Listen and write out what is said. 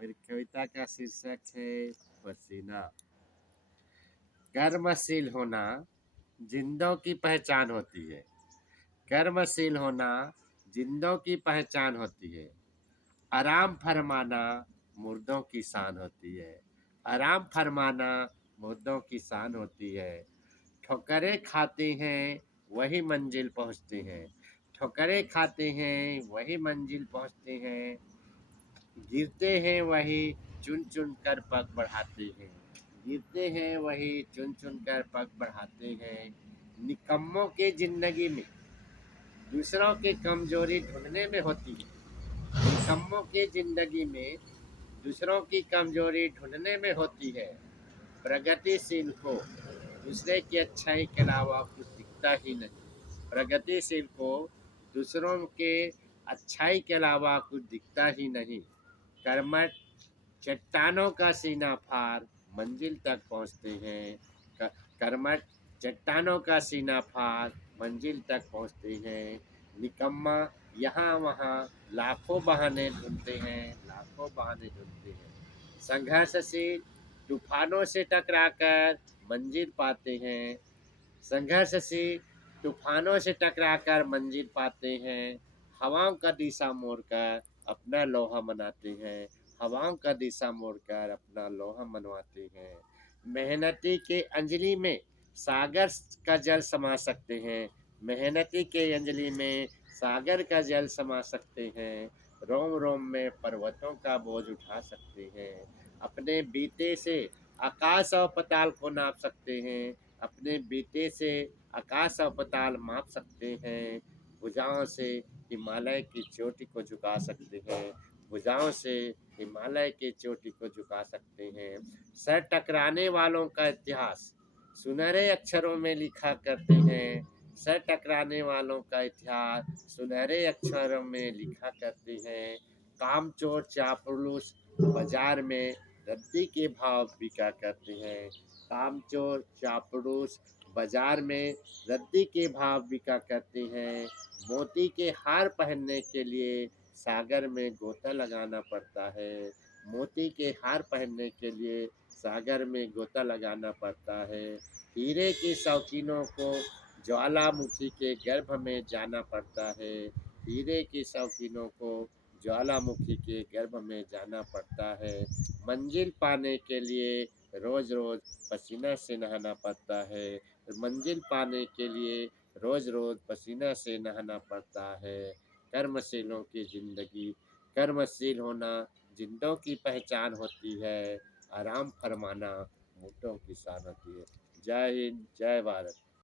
मेरी कविता का शीर्षक है पसीना। कर्मशील होना जिंदों की पहचान होती है। कर्मशील होना जिंदों की पहचान होती है। आराम फरमाना मुर्दों की शान होती है। आराम फरमाना मुर्दों की शान होती है। ठोकरें खाते हैं वही मंजिल पहुंचते हैं। ठोकरें खाते हैं वही मंजिल पहुंचते हैं। गिरते हैं वही चुन चुन कर पग बढ़ाते हैं। गिरते हैं वही चुन चुन कर पग बढ़ाते हैं। निकम्मों के जिंदगी में दूसरों की कमजोरी ढूंढने में होती है। निकम्मों के जिंदगी में दूसरों की कमजोरी ढूंढने में होती है। प्रगतिशील को दूसरे की अच्छाई के अलावा कुछ दिखता ही नहीं। प्रगतिशील को दूसरों के अच्छाई के अलावा कुछ दिखता ही नहीं। कर्मठ चट्टानों का सीना फाड़ मंजिल तक पहुंचते हैं। कर्मठ चट्टानों का सीना फाड़ मंजिल तक पहुंचते हैं। निकम्मा यहाँ वहाँ लाखों बहाने ढूंढते हैं। लाखों बहाने ढूंढते हैं। संघर्षशील तूफानों से टकराकर मंजिल पाते हैं। संघर्षशील तूफानों से टकराकर मंजिल पाते हैं। हवाओं का दिशा मोड़कर अपना लोहा मनाते हैं। हवाओं का दिशा मोड़कर अपना लोहा मनवाते हैं। मेहनती के अंजलि में सागर का जल समा सकते हैं। मेहनती के अंजलि में सागर का जल समा सकते हैं। रोम रोम में पर्वतों का बोझ उठा सकते हैं। अपने बीते से आकाश और पताल को नाप सकते हैं। अपने बीते से आकाश और पताल माप सकते हैं। भुजाओं से हिमालय की चोटी को झुका सकते हैं। भुजाओं से हिमालय की चोटी को झुका सकते हैं। सर टकराने वालों का इतिहास सुनहरे अक्षरों में लिखा करते हैं। सर टकराने वालों का इतिहास सुनहरे अक्षरों में लिखा करते हैं। कामचोर चापलूस बाजार में रद्दी के भाव बिका करते हैं। कामचोर चापलूस बाजार में रद्दी के भाव बिका करते हैं। मोती के हार पहनने के लिए सागर में गोता लगाना पड़ता है। मोती के हार पहनने के लिए सागर में गोता लगाना पड़ता है। हीरे के शौकीनों को ज्वालामुखी के गर्भ में जाना पड़ता है। हीरे के शौकीनों को ज्वालामुखी के गर्भ में जाना पड़ता है। मंजिल पाने के लिए रोज रोज पसीना से नहाना पड़ता है। मंजिल पाने के लिए रोज रोज पसीना से नहाना पड़ता है। कर्मशीलों की जिंदगी कर्मशील होना जिंदों की पहचान होती है। आराम फरमाना मुर्दों की शान होती है। जय हिंद, जय भारत।